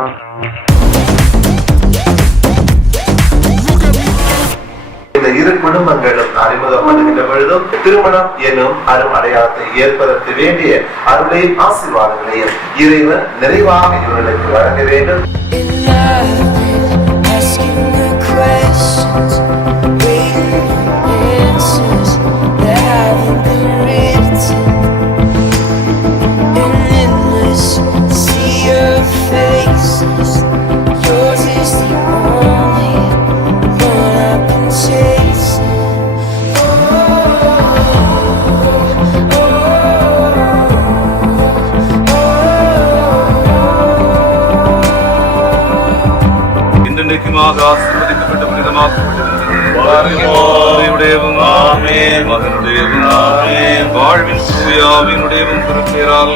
இந்த இரு குடும்பங்களும் அறிமுகப்படுகின்ற பொழுதும் திருமணம் எனும் அரும் அடையாளத்தை ஏற்பதற்கு வேண்டிய அருளையும் ஆசீர்வாதங்களையும் இறைவன் நிறைவாக இவர்களுக்கு வழங்க வேண்டும். ஆசீர்வதிக்கப்பட்ட புனிதமாக்கப்பட்டிருக்கிறது. மகனுடையவும் வாழ்வின் சூயாவினுடையவும் திருப்பேரால்